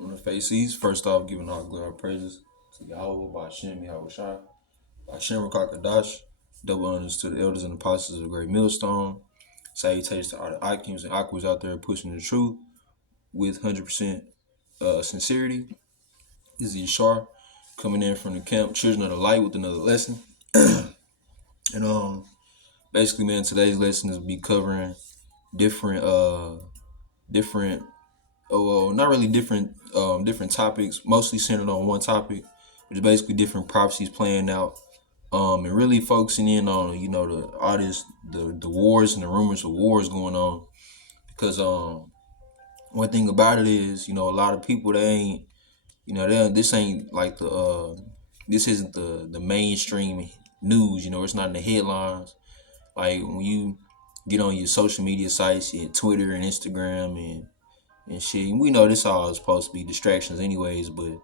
On the faces, first off, giving all glory and praises to Yahweh, by Hashem, Yahweh Shai, by Hashem Rakakadash, double honors to the elders and apostles of the great millstone. Salutations to all the Akims and Aquas out there pushing the truth with 100% sincerity. This is Yashar coming in from the camp, Children of the Light, with another lesson. And basically, man, today's lesson is be covering different different not really different topics, mostly centered on one topic, which is basically different prophecies playing out, and really focusing in on the wars and the rumors of wars going on, because one thing about it is, a lot of people, they ain't, this ain't like this isn't the mainstream news. It's not in the headlines. Like when you get on your social media sites, your Twitter and Instagram and shit. We know this all is supposed to be distractions anyways, but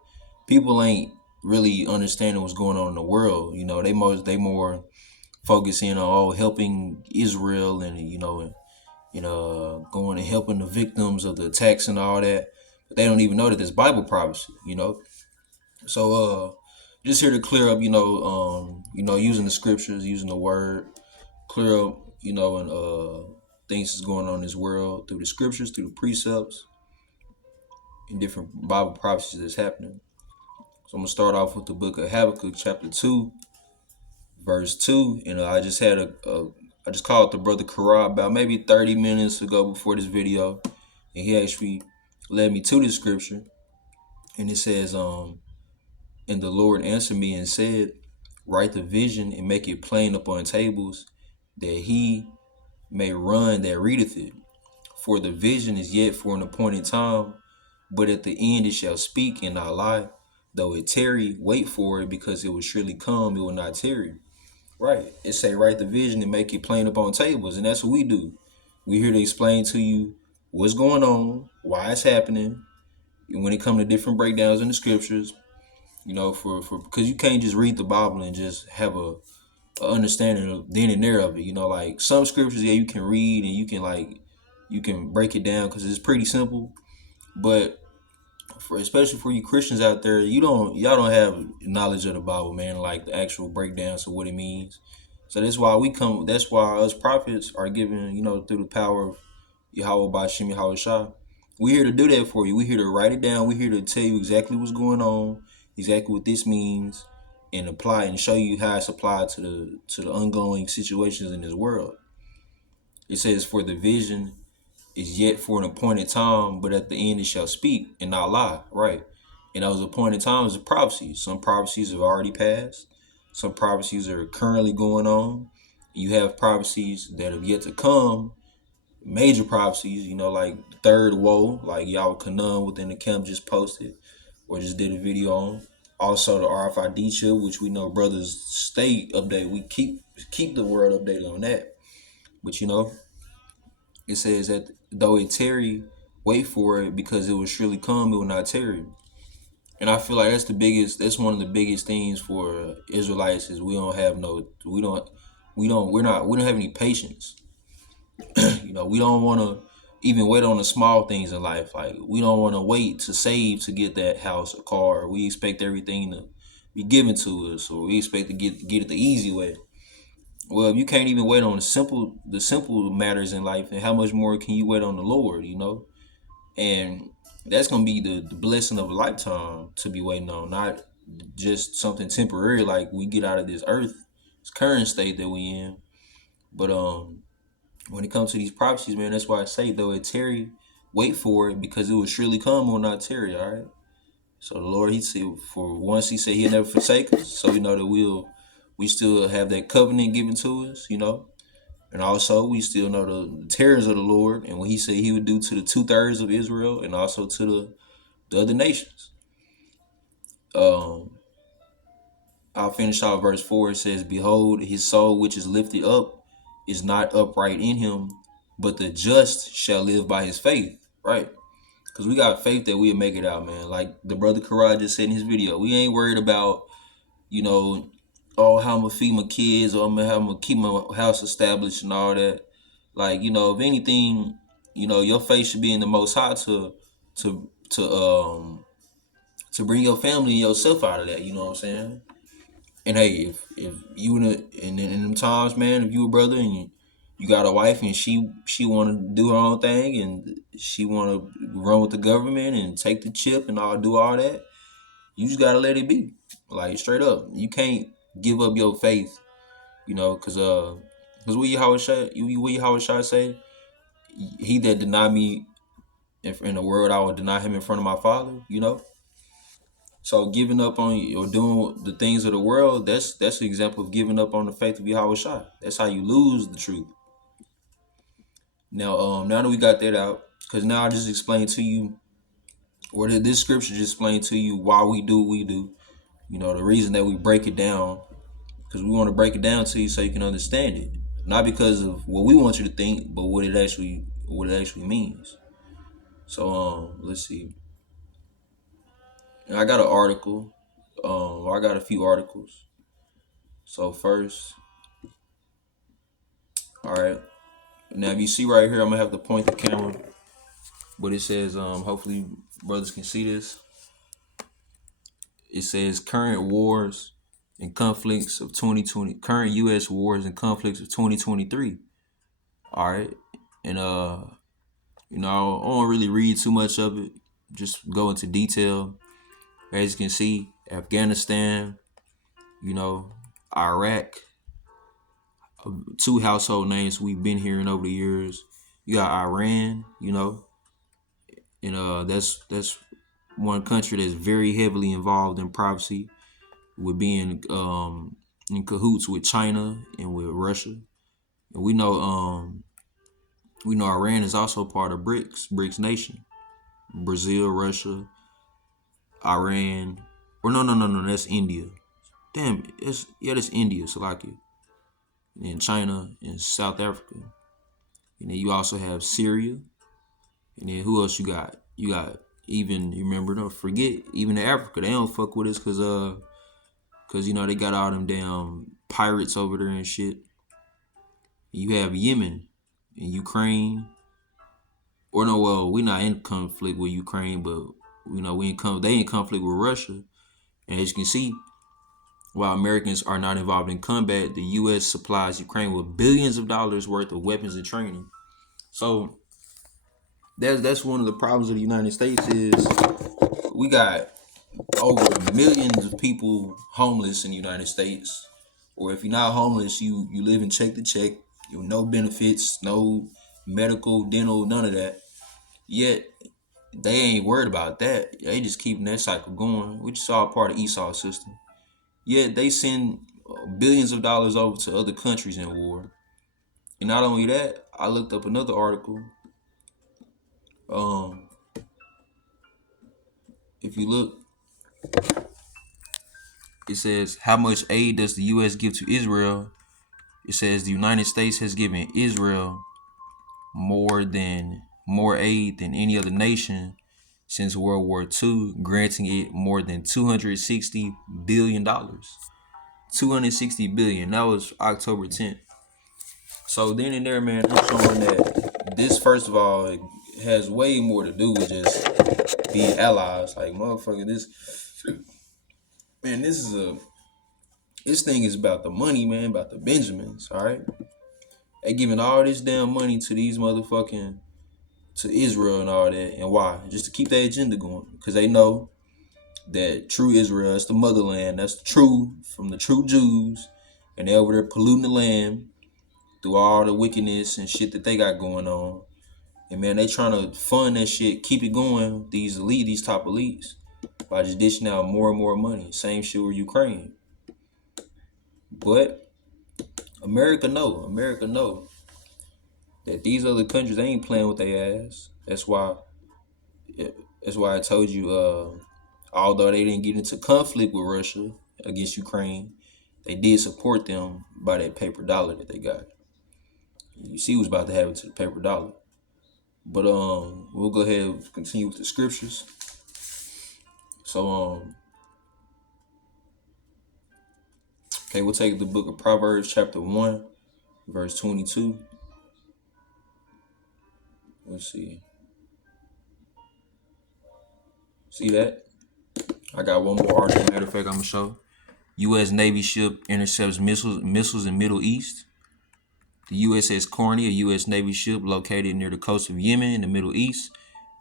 people ain't really understanding what's going on in the world. They more focusing on helping Israel and going and helping the victims of the attacks and all that. But they don't even know that there's Bible prophecy. So just here to clear up, using the scriptures, using the word, clear up, and things that's going on in this world through the scriptures, through the precepts, in different Bible prophecies that's happening. So I'm gonna start off with the book of Habakkuk, chapter 2, verse 2. And I just called the brother Karab about maybe 30 minutes ago before this video, and he actually led me to this scripture. And it says, and the Lord answered me and said, write the vision and make it plain upon tables, that he may run that readeth it. For the vision is yet for an appointed time, but at the end it shall speak and not lie. Though it tarry, wait for it, because it will surely come, it will not tarry. Right. It say write the vision and make it plain upon tables, and that's what we do. We here to explain to you what's going on, why it's happening, and when it comes to different breakdowns in the scriptures, for because you can't just read the Bible and just have a understanding of then and there of it. Like some scriptures, yeah, you can read and you can break it down because it's pretty simple, but especially for you Christians out there, y'all don't have knowledge of the Bible, man, like the actual breakdowns of what it means. So that's why us prophets are given, through the power of Yahweh by Shem Yahweh Shah. We're here to do that for you. We're here to write it down. We're here to tell you exactly what's going on, exactly what this means, and apply and show you how it's applied to the ongoing situations in this world. It says, for the vision is yet for an appointed time, but at the end it shall speak and not lie. Right. And those appointed times are prophecies. Some prophecies have already passed. Some prophecies are currently going on. You have prophecies that have yet to come, major prophecies, like the third woe, like Yahweh Kanan within the camp just posted or just did a video on. Also the RFID chip, which we know brothers stay updated. We keep the world updated on that. But it says that though it tarry, wait for it, because it will surely come, it will not tarry. And I feel like that's one of the biggest things for Israelites is we don't have any patience. We don't want to even wait on the small things in life. Like we don't want to wait to save to get that house or car. We expect everything to be given to us, or we expect to get it the easy way. Well, if you can't even wait on the simple matters in life, and how much more can you wait on the Lord, And that's gonna be the blessing of a lifetime to be waiting on, not just something temporary like we get out of this earth, this current state that we in. But when it comes to these prophecies, man, that's why I say though it tarry, wait for it, because it will surely come or not tarry. All right. So the Lord, He said, for once He said He'll never forsake us, so we know that we still have that covenant given to us, And also we still know the terrors of the Lord and what He said He would do to the 2/3 of Israel and also to the other nations. I'll finish off verse 4. It says, behold, his soul which is lifted up is not upright in him, but the just shall live by his faith. Right? Because we got faith that we'll make it out, man. Like the brother Karaj just said in his video, we ain't worried about, how I'm gonna feed my kids, or how I'm gonna keep my house established and all that. Like, if anything, your faith should be in the Most High to to um to bring your family and yourself out of that. You know what I'm saying? And hey, if you in them times, man, if you a brother and you got a wife and she want to do her own thing and she want to run with the government and take the chip and all do all that, you just gotta let it be. Like straight up, you can't give up your faith. You know, cause what Yahweh Shai say, he that deny me in the world, I will deny him in front of my Father. You know, so giving up on or doing the things of the world, that's an example of giving up on the faith of Yahweh Shai. That's how you lose the truth. Now that we got that out, because now I just explained to you, or this scripture just explained to you why we do what we do. You know, the reason that we break it down, because we want to break it down to you so you can understand it, not because of what we want you to think, but what it actually means. So let's see. I got an article. I got a few articles. So first, all right. Now, if you see right here, I'm gonna have to point the camera, but it says, hopefully brothers can see this. It says current wars and conflicts of 2020, current U.S. wars and conflicts of 2023. All right, and you know, I don't really read too much of it. Just go into detail. As you can see, Afghanistan, you know, Iraq, two household names we've been hearing over the years. You got Iran, you know, and that's one country that's very heavily involved in privacy, with being in cahoots with China and with Russia. And we know Iran is also part of BRICS nation. Brazil, Russia, Iran, or no, that's India. Damn, that's India, Slovakia, and then China and South Africa, and then you also have Syria, and then who else you got? You got even you remember don't forget even Africa they don't fuck with us cause you know they got all them damn pirates over there and shit. You have Yemen and Ukraine, or no, well we not in conflict with Ukraine, but you know they in conflict with Russia, and as you can see. While Americans are not involved in combat, the U.S. supplies Ukraine with billions of dollars worth of weapons and training. So that's one of the problems of the United States is we got over millions of people homeless in the United States. Or if you're not homeless, you live in check to check, no benefits, no medical, dental, none of that. Yet they ain't worried about that. They just keeping that cycle going, which is all part of Esau's system. Yet they send billions of dollars over to other countries in war. And not only that, I looked up another article. Um, if you look, it says how much aid does the U.S. give to Israel? It says the United States has given Israel more aid than any other nation since World War II, granting it more than $260 billion. 260 billion. That was October 10th. So then and there, man, I'm showing that this, first of all, it has way more to do with just being allies. Like, motherfucker, man, this thing is about the money, man, about the Benjamins, all right? They giving all this damn money to these motherfucking, to Israel and all that. And why? Just to keep their agenda going. Because they know that true Israel, is the motherland. That's true from the true Jews. And they over there polluting the land through all the wickedness and shit that they got going on. And man, they trying to fund that shit, keep it going, these top elites, by just dishing out more and more money. Same shit with Ukraine. But America know that these other countries, they ain't playing with their ass. That's why I told you, although they didn't get into conflict with Russia against Ukraine, they did support them by that paper dollar that they got. You see what's about to happen to the paper dollar. But we'll go ahead and continue with the scriptures. So okay, we'll take the book of Proverbs chapter 1, verse 22. Let's see. See that? I got one more article. Matter of fact, I'm gonna show. U.S. Navy ship intercepts missiles in Middle East. The USS Carney, a U.S. Navy ship located near the coast of Yemen in the Middle East,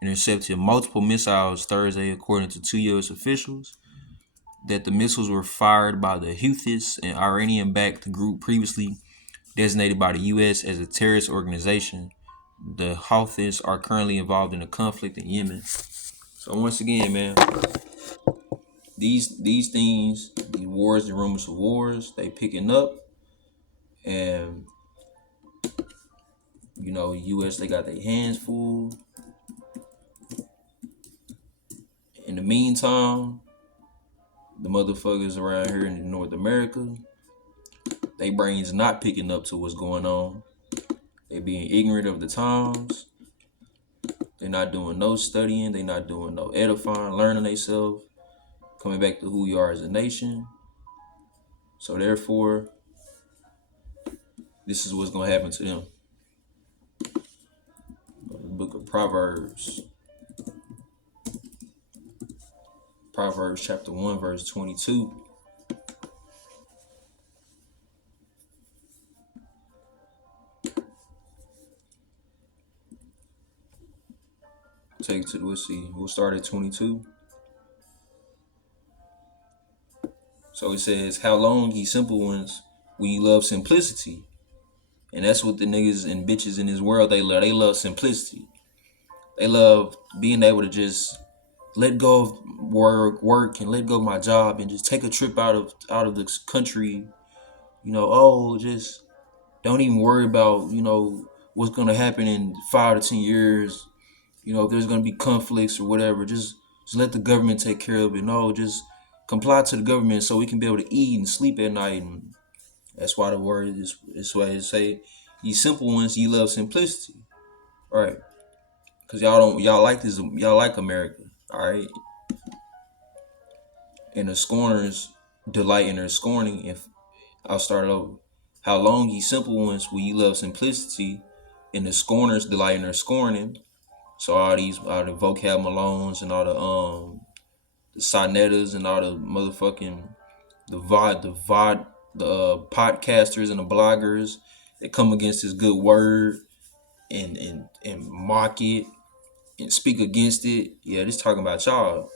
intercepted multiple missiles Thursday, according to two U.S. officials. That the missiles were fired by the Houthis, an Iranian-backed group previously designated by the U.S. as a terrorist organization. The Houthis are currently involved in a conflict in Yemen. So once again, man, these things, these wars, the rumors of wars, they picking up, and U.S. they got their hands full. In the meantime, the motherfuckers around here in North America, they brains not picking up to what's going on. They being ignorant of the times. They're not doing no studying. They're not doing no edifying, learning themselves, coming back to who you are as a nation. So therefore, this is what's going to happen to them. The book of Proverbs. Proverbs chapter 1, verse 22. Take it to the, let's see, we'll start at 22. So it says, how long, ye simple ones, will you love simplicity? And that's what the niggas and bitches in this world, they love. They love simplicity. They love being able to just let go of work and let go of my job and just take a trip out of the country. Just don't even worry about, what's going to happen in 5 to 10 years. If there's going to be conflicts or whatever, just let the government take care of it. No, just comply to the government so we can be able to eat and sleep at night. And that's why the word is why it say, ye simple ones, ye love simplicity. All right. Because y'all like America. All right. And the scorners delight in their scorning. If I'll start over. How long, ye simple ones, will ye love simplicity, and the scorners delight in their scorning. So all the vocab Malones and all the sonnetas and all the motherfucking the podcasters and the bloggers that come against this good word and mock it and speak against it. Yeah, this talking about y'all.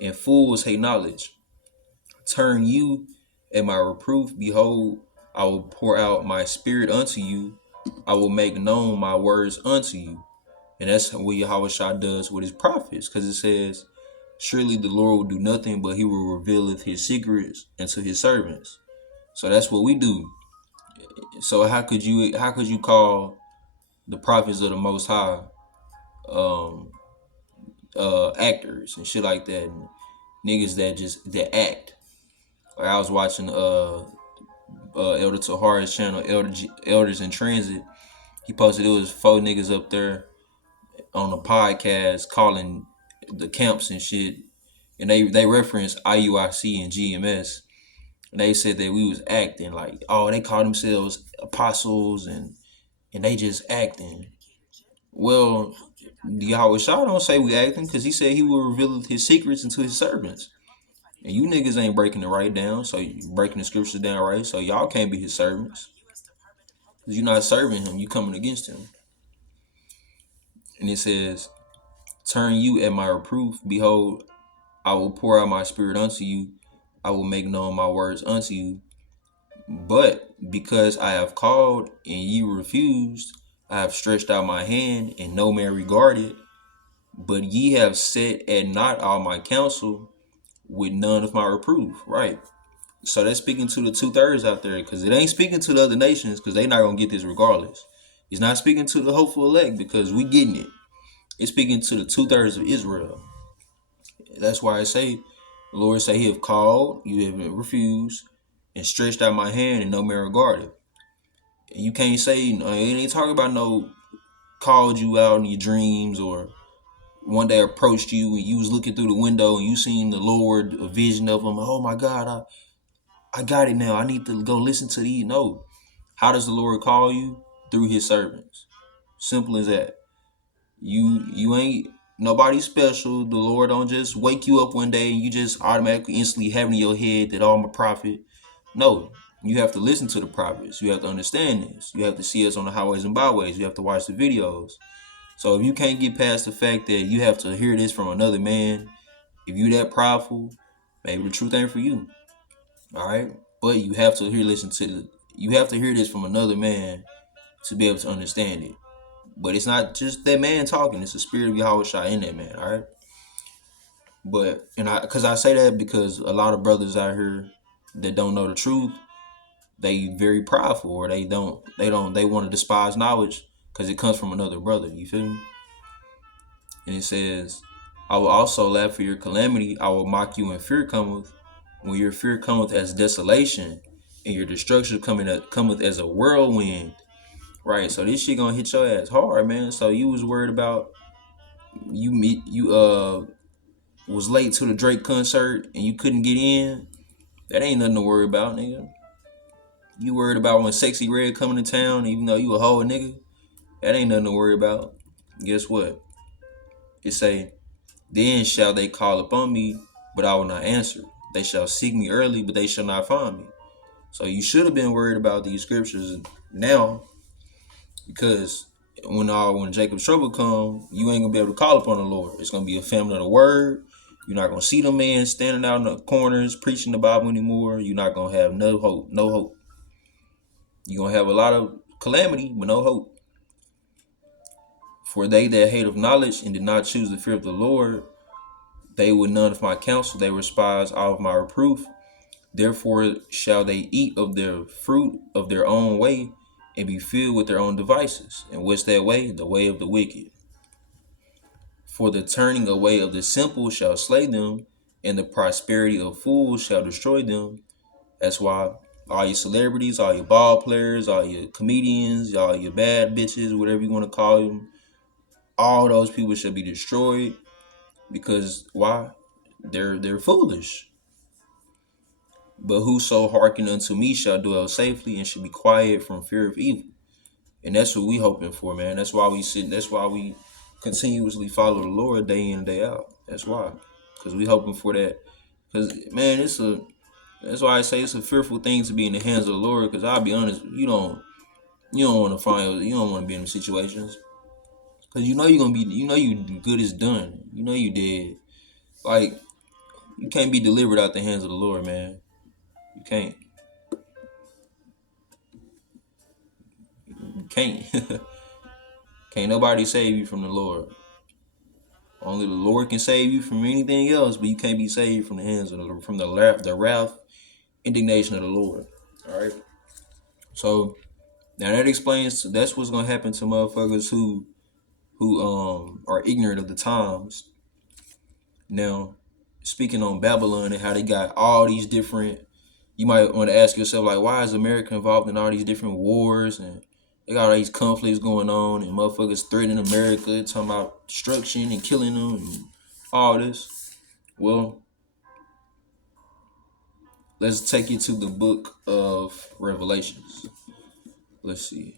And fools hate knowledge. Turn you at my reproof. Behold, I will pour out my spirit unto you. I will make known my words unto you. And that's what Yahushua does with his prophets. Because it says, surely the Lord will do nothing, but he will reveal his secrets unto his servants. So that's what we do. So how could you call the prophets of the Most High actors and shit like that, and niggas that act? Like I was watching Elder Tahara's channel, Elders in Transit. He posted it was 4 niggas up there on a podcast calling the camps and shit, and they referenced IUIC and GMS, and they said that we was acting like, oh, they call themselves apostles and they just acting. Well, Yahweh Shah don't say we acting, because he said he will reveal his secrets into his servants. And you niggas ain't breaking it right down, so you breaking the scriptures down right, so y'all can't be his servants. Because you're not serving him, you coming against him. And it says, turn you at my reproof. Behold, I will pour out my spirit unto you. I will make known my words unto you. But because I have called and ye refused, I have stretched out my hand and no man regarded. But ye have set at naught all my counsel with none of my reproof. Right. So that's speaking to the 2/3 out there, because it ain't speaking to the other nations, because they not going to get this regardless. He's not speaking to the hopeful elect, because we getting it. It's speaking to the 2/3 of Israel. That's why I say, the Lord say he have called, you have refused, and stretched out my hand and no man regarded. And you can't say, it ain't talking about no called you out in your dreams, or one day approached you and you was looking through the window and you seen the Lord, a vision of him. Oh my God, I got it now. I need to go listen to these. No. How does the Lord call you? Through his servants. Simple as that. You ain't Nobody's special. The Lord don't just wake you up one day and you just automatically instantly have in your head that, oh, I'm a prophet. No, you have to listen to the prophets. You have to understand this. You have to see us on the highways and byways. You have to watch the videos. So if you can't get past the fact that you have to hear this from another man, if you that prideful, maybe the truth ain't for you. All right, but you have to you have to hear this from another man to be able to understand it. But it's not just that man talking; it's the spirit of Yahweh Shai in that man. All right, but because I say that because a lot of brothers out here that don't know the truth, they very prideful, or they want to despise knowledge because it comes from another brother. You feel me? And it says, I will also laugh for your calamity. I will mock you when fear cometh. When your fear cometh as desolation, and your destruction cometh as a whirlwind. Right. So this shit gonna hit your ass hard, man. So you was worried about you was late to the Drake concert and you couldn't get in. That ain't nothing to worry about, nigga. You worried about when Sexy Red coming to town, even though you a whole nigga. That ain't nothing to worry about. Guess what? It say, then shall they call upon me, but I will not answer. They shall seek me early, but they shall not find me. So you should have been worried about these scriptures now, because when Jacob's trouble come, you ain't gonna be able to call upon the Lord. It's gonna be a famine of the word. You're not gonna see them men standing out in the corners preaching the Bible anymore. You're not gonna have no hope, no hope. You're gonna have a lot of calamity but no hope. For they that hate of knowledge and did not choose the fear of the Lord, they would none of my counsel, they despise all of my reproof. Therefore shall they eat of their fruit of their own way, and be filled with their own devices. And what's that way? The way of the wicked. For the turning away of the simple shall slay them, and the prosperity of fools shall destroy them. That's why all your celebrities, all your ball players, all your comedians, all your bad bitches, whatever you want to call them, all those people shall be destroyed. Because why? They're foolish. But whoso hearken unto me shall dwell safely and should be quiet from fear of evil. And that's what we hoping for, man. That's why we sit. That's why we continuously follow the Lord day in and day out. That's why, because we hoping for that. Because man, that's why I say it's a fearful thing to be in the hands of the Lord. Because I'll be honest, you don't want to you don't want to be in the situations. Because you know you're gonna be, you know you good is done. You know you dead. Like you can't be delivered out the hands of the Lord, man. You can't. You can't. Can't nobody save you from the Lord. Only the Lord can save you from anything else, but you can't be saved from the hands of the wrath, indignation of the Lord. All right. So now that explains. That's what's gonna happen to motherfuckers who are ignorant of the times. Now, speaking on Babylon and how they got all these different, you might want to ask yourself like, why is America involved in all these different wars, and they got all these conflicts going on and motherfuckers threatening America, talking about destruction and killing them and all this. Well, let's take you to the book of Revelations. Let's see.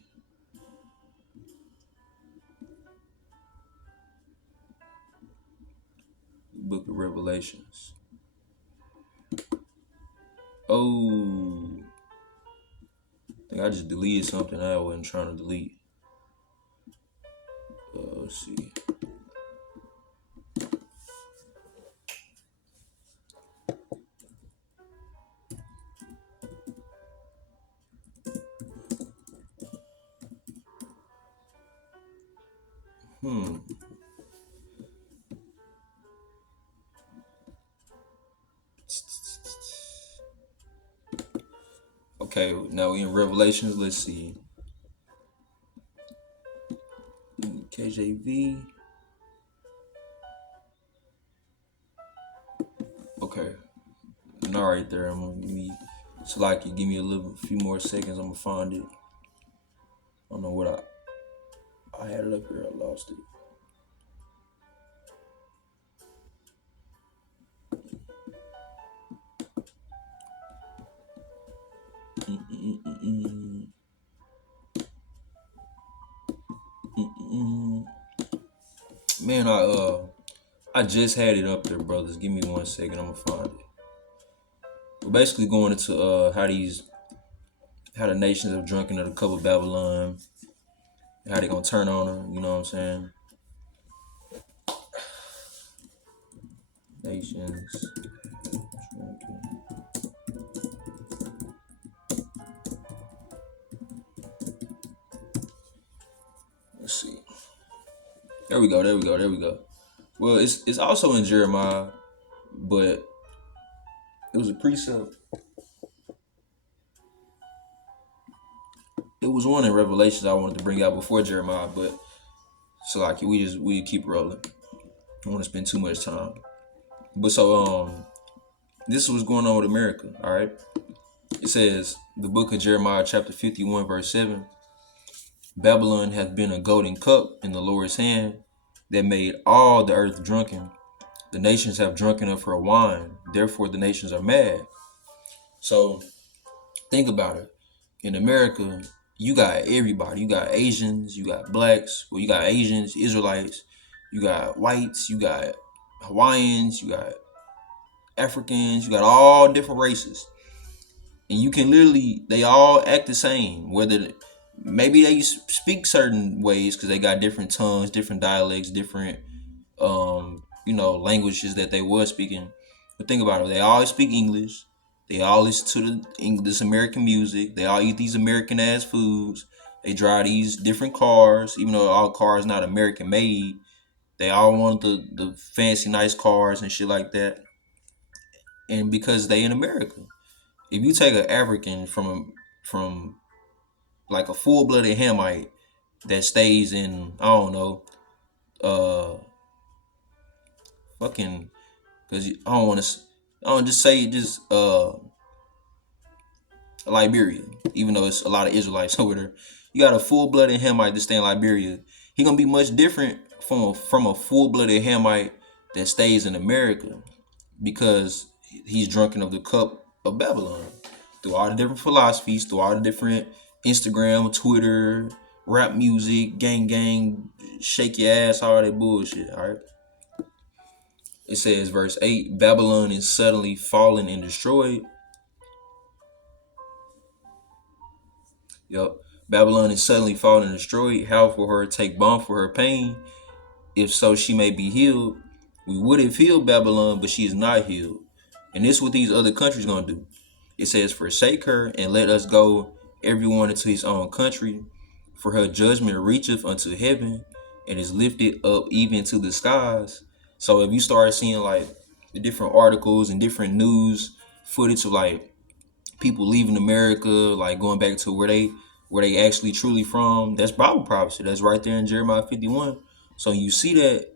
Book of Revelations. Oh, I think I just deleted something I wasn't trying to delete. Let's see. Okay, now we in Revelations. Let's see. KJV. Okay. All right, there. I'm gonna give me. So like, you give me a few more seconds. I'm gonna find it. I don't know what I had it up here. I lost it. Man, I just had it up there, brothers. Give me 1 second. I'm gonna find it. We're basically going into how the nations have drunken of the cup of Babylon, how they gonna turn on her. You know what I'm saying? Nations. Let's see. There we go. There we go. There we go. Well, it's also in Jeremiah, but it was a precept. It was one in Revelations I wanted to bring out before Jeremiah, but so like we keep rolling. I don't want to spend too much time. But this is what's going on with America. All right. It says the book of Jeremiah chapter 51 verse 7. Babylon hath been a golden cup in the Lord's hand that made all the earth drunken. The nations have drunken of her wine. Therefore the nations are mad. So think about it. In America, you got everybody. You got Asians, you got blacks, well, you got Asians, Israelites, you got whites, you got Hawaiians, you got Africans, you got all different races. And you can literally, they all act the same. Whether maybe they speak certain ways because they got different tongues, different dialects, different languages that they were speaking. But think about it, they all speak English. They all listen to this American music. They all eat these American ass foods. They drive these different cars, even though all cars not American made. They all want the fancy nice cars and shit like that. And because they in America. If you take an African from like a full blooded Hamite that stays in, I don't know, fucking, because I don't want to, I don't just say just Liberia, even though it's a lot of Israelites over there. You got a full blooded Hamite that stay in Liberia. He gonna be much different from a full blooded Hamite that stays in America, because he's drunken of the cup of Babylon through all the different philosophies, through all the different Instagram, Twitter, rap music, gang, shake your ass, all that bullshit. All right. It says, verse 8, Babylon is suddenly fallen and destroyed. Yup. Babylon is suddenly fallen and destroyed. How for her take balm for her pain? If so, she may be healed. We would have healed Babylon, but she is not healed. And this is what these other countries gonna do. It says, forsake her and let us go, everyone into his own country. For her judgment reacheth unto heaven and is lifted up even to the skies. So if you start seeing like the different articles and different news footage of like people leaving America, like going back to where they actually truly from, that's Bible prophecy. That's right there in Jeremiah 51. So you see that,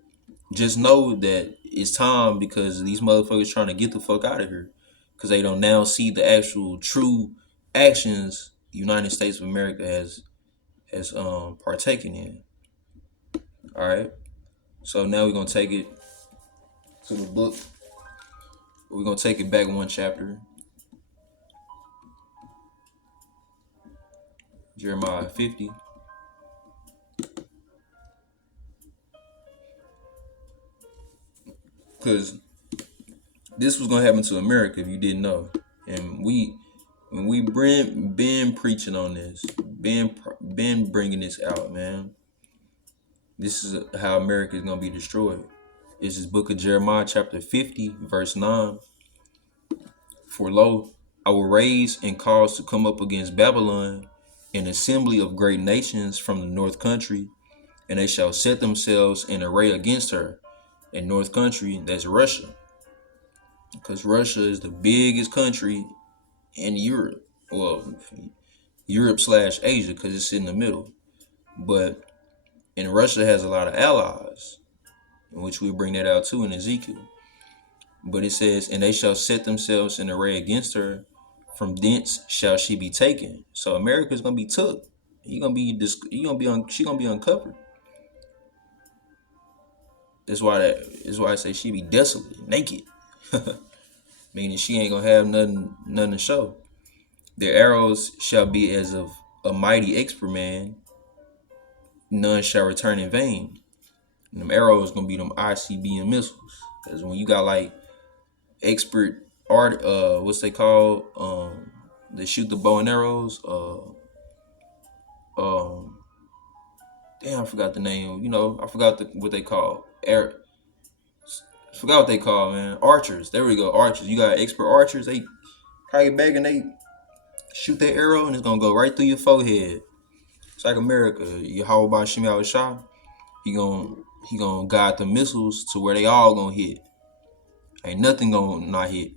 just know that it's time, because these motherfuckers trying to get the fuck out of here, because they don't now see the actual true actions United States of America has partaken in. All right. So now we're gonna take it to the book. We're gonna take it back one chapter. Jeremiah 50. Because this was gonna happen to America if you didn't know. And when we been preaching on this, been bringing this out, man. This is how America is gonna be destroyed. This is book of Jeremiah chapter 50 verse 9. For lo, I will raise and cause to come up against Babylon an assembly of great nations from the north country, and they shall set themselves in array against her. In north country, that's Russia, because Russia is the biggest country in Europe. Well, Europe / Asia, because it's in the middle. But and Russia has a lot of allies, in which we bring that out too in Ezekiel. But it says, and they shall set themselves in array against her. From thence shall she be taken. So America's gonna be took. She gonna be uncovered. That's why I say she be desolate, naked. Meaning she ain't gonna have nothing to show. Their arrows shall be as of a mighty expert man. None shall return in vain. And them arrows gonna be them ICBM missiles. Cause when you got like expert art, what's they called? They shoot the bow and arrows. Um, damn, I forgot the name. You know, I forgot what they call. I forgot what they call, man. Archers. There we go. Archers. You got expert archers. They cock it back and they shoot their arrow and it's gonna go right through your forehead. It's like America. Yahweh Shem Yahweh Shah. He gonna guide the missiles to where they all gonna hit. Ain't nothing gonna not hit.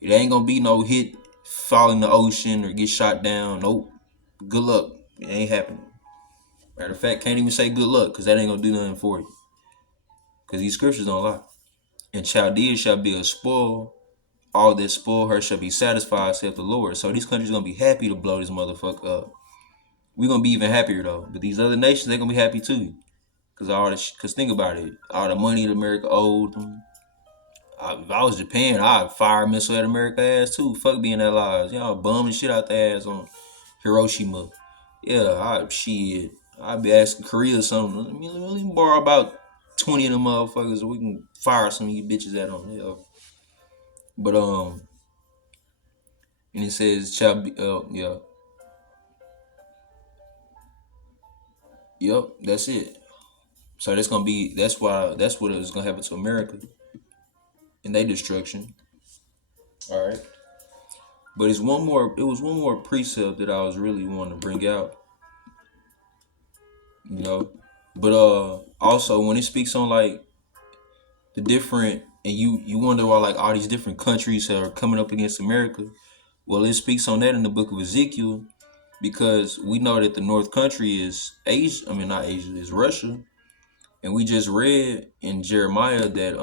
It ain't gonna be no hit, fall in the ocean or get shot down. Nope. Good luck. It ain't happening. Matter of fact, can't even say good luck because that ain't gonna do nothing for you. Because these scriptures don't lie. And Chaldea shall be a spoil. All that spoil her shall be satisfied, saith the Lord. So these countries gonna be happy to blow this motherfucker up. We gonna be even happier though. But these other nations, they gonna be happy too. Cause think about it. All the money that America owed them. If I was Japan, I'd fire a missile at America ass too. Fuck being allies. Y'all bumming shit out their ass on Hiroshima. Yeah, I'd be asking Korea something. Let me borrow about 20 of them motherfuckers so we can fire some of you bitches at them. Yeah. But and it says yeah. Yep, that's it. So that's what is gonna happen to America in their destruction. All right. But it was one more precept that I was really wanting to bring out, you know. But also when it speaks on like the different and you wonder why like all these different countries are coming up against America. Well, it speaks on that in the book of Ezekiel because we know that the North Country is Asia. I mean not Asia, is Russia. And we just read in Jeremiah that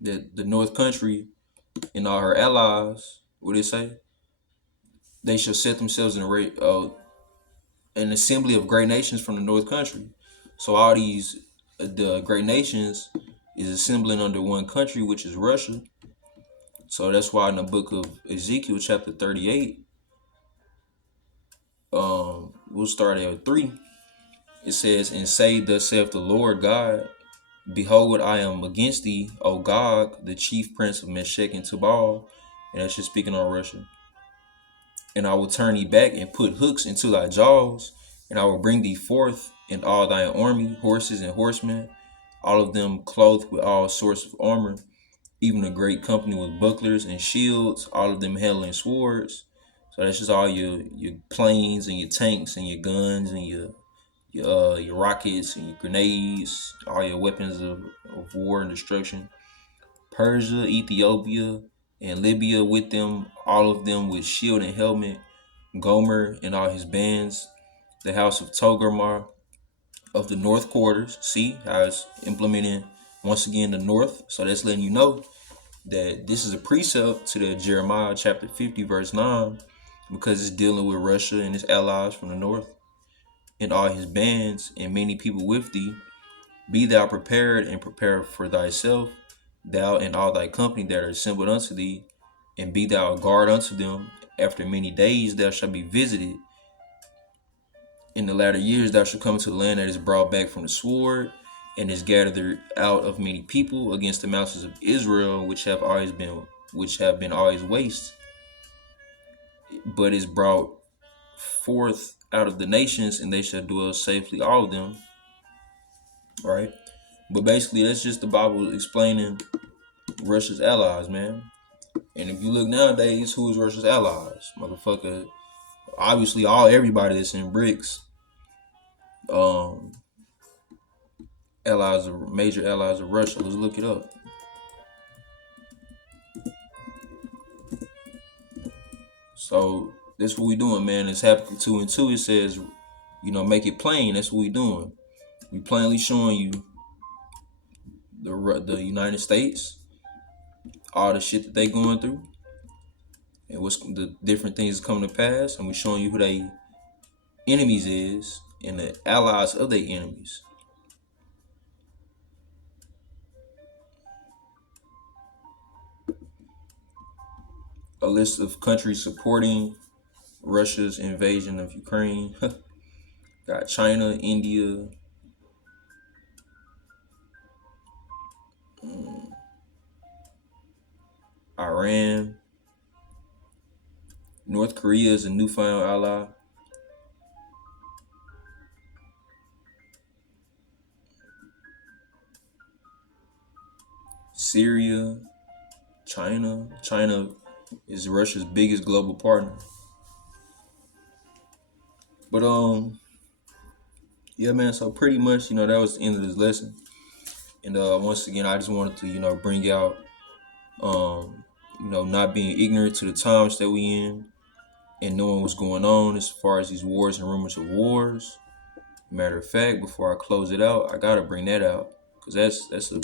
the North Country and all her allies, what did it say? They shall set themselves in an assembly of great nations from the North Country. So all these the great nations is assembling under one country, which is Russia. So that's why in the book of Ezekiel, chapter 38, we'll start at 3. It says, "And say, thus saith the Lord God, behold, I am against thee, O Gog, the chief prince of Meshech and Tubal," and that's just speaking on Russia. "And I will turn thee back and put hooks into thy jaws, and I will bring thee forth and all thine army, horses and horsemen, all of them clothed with all sorts of armor, even a great company with bucklers and shields, all of them handling swords." So that's just all your planes and your tanks and your guns and your rockets and your grenades, all your weapons of war and destruction. "Persia, Ethiopia, and Libya with them, all of them with shield and helmet. Gomer and all his bands. The house of Togarmah of the north quarters." See how it's implementing once again the north. So that's letting you know that this is a precept to the Jeremiah chapter 50 verse 9 because it's dealing with Russia and its allies from the north. "And all his bands and many people with thee. Be thou prepared and prepare for thyself, thou and all thy company that are assembled unto thee, and be thou a guard unto them. After many days thou shalt be visited. In the latter years thou shalt come into the land that is brought back from the sword, and is gathered out of many people against the mountains of Israel, which have been always waste, but is brought forth out of the nations, and they shall dwell safely, all of them." Right? But basically that's just the Bible explaining Russia's allies, man. And if you look nowadays, who is Russia's allies? Motherfucker, obviously everybody that's in BRICS, major allies of Russia. Let's look it up. So that's what we doing, man. It's Habakkuk 2 and 2. It says, make it plain. That's what we doing. We plainly showing you the United States, all the shit that they going through, and what's the different things coming to pass, and we showing you who they enemies is and the allies of their enemies. A list of countries supporting Russia's invasion of Ukraine. Got China, India, Iran, North Korea is a newfound ally. Syria, China. China is Russia's biggest global partner. But yeah, man. So pretty much, that was the end of this lesson. And once again, I just wanted to, bring out, not being ignorant to the times that we in, and knowing what's going on as far as these wars and rumors of wars. Matter of fact, before I close it out, I gotta bring that out because that's a,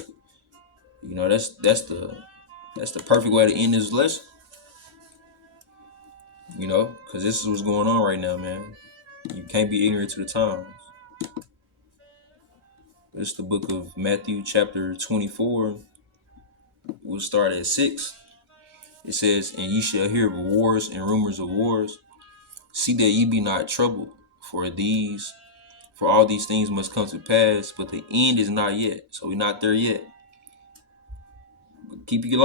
that's the perfect way to end this lesson. Because this is what's going on right now, man. You can't be ignorant to the times. It's the book of Matthew, chapter 24. We'll start at 6. It says, "And ye shall hear of wars and rumors of wars. See that ye be not troubled, for all these things must come to pass, but the end is not yet." So we're not there yet. But keep your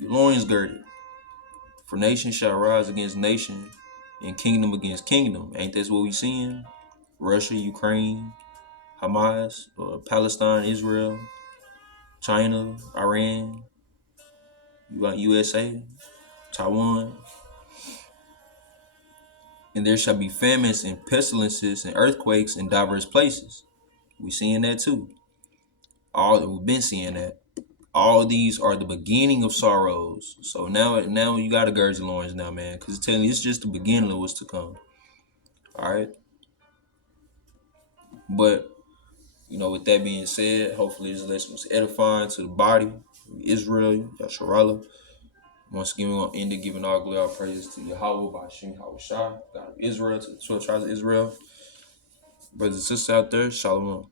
loins girded. For nation shall rise against nation, and kingdom against kingdom. Ain't this what we seeing? Russia, Ukraine, Hamas, Palestine, Israel, China, Iran, you got USA, Taiwan. And there shall be famines and pestilences and earthquakes in diverse places. We seeing that too. We've been seeing that. All these are the beginning of sorrows. So now you got to gird your loins now, man, because it's telling you it's just the beginning of what's to come. All right. But with that being said, hopefully this lesson was edifying to the body, Israel, Yasharallah. Once again, we're going to end it giving all glory, all praises to Yahweh, by Hashem, Yahweh Shah, God of Israel, to the 12 tribes of Israel. Brothers and sisters out there, Shalom.